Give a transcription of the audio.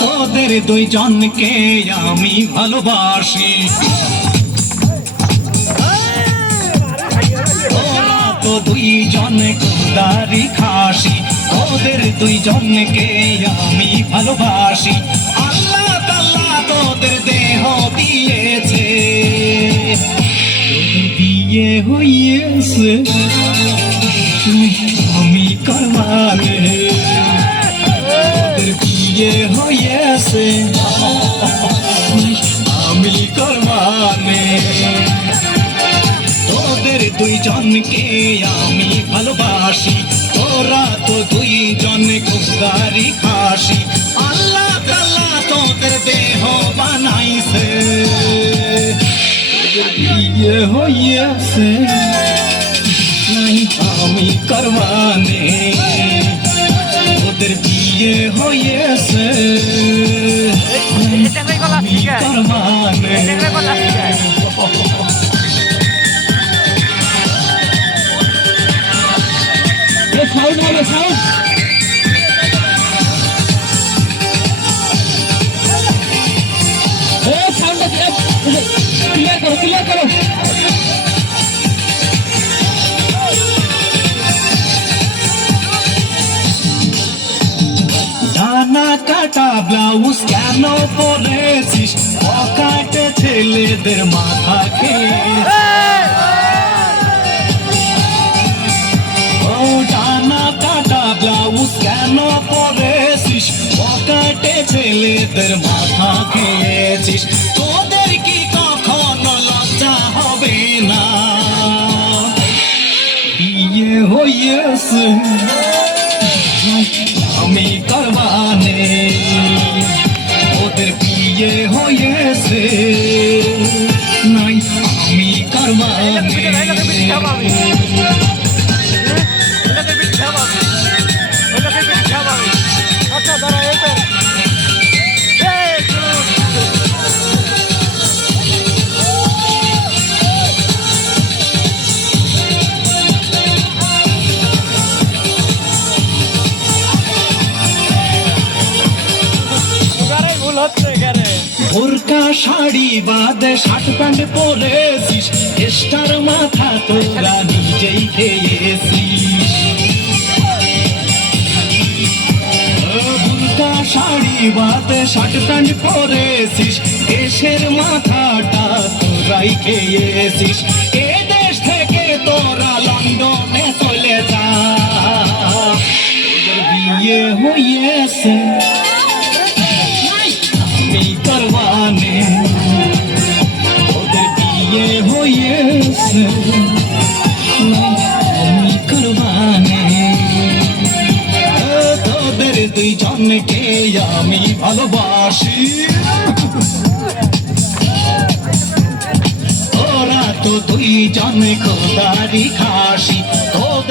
তোদের দুইজনকে আমি ভালোবাসি, তোরা তো দুইজন কুদারি খাসি। তোদের দুইজনকে আমি ভালোবাসি, আল্লাহ তাআলা তোদের দেহ দিয়েছে, বিয়ে হইয়েছে আমি করবানে, বিয়ে হয়েছে আমি করবানে। তোদের দুইজনকে আমি ভালোবাসি, তোরা তো দুইজন কুদারি খাসি। আল্লাহ তাআলা তোদের দেহ বানাইছে, বিয়ে হয়েছে আমি করবানে, তোদের বিয়ে হয়েছে আমি করবানে। সাউন্ড হবে, সাউন্ড সাউন্ডটা ক্লিয়ার করো, ক্লিয়ার করো। ডানা কাটা ব্লাউজ কেন পরেছিস, পকাটে ছেলেদের মাথা খেয়ে। ও ডানা কাটা ব্লাউজ কেন পরেছিস, পকাটে ছেলেদের মাথা খেয়েছিস। তোদের কি কখনো লজ্জা হবে না, বিয়ে হয়েছে আমি করবানে, ওদের বিয়ে হয়েছে নাই আমি করবানে। বোরকা শাড়ি বাদে শার্ট প্যান্ট পরেছিস, স্টার মাথা তোরা নিজেই খেয়েছিস। বোরকা শাড়ি বাদে শার্ট প্যান্ট পরেছিস, দেশের মাথাটা তোরাই খেয়েছিস। এ দেশ থেকে তোরা লন্ডনে চলে যা, তোদের বিয়ে হয়েছে আমি করবানে, তোদের বিয়ে হয়েছে আমি করবানে। তোদের দুইজনকে আমি ভালোবাসি, তোরা তো দুইজন কুদারি খাসি। তোদের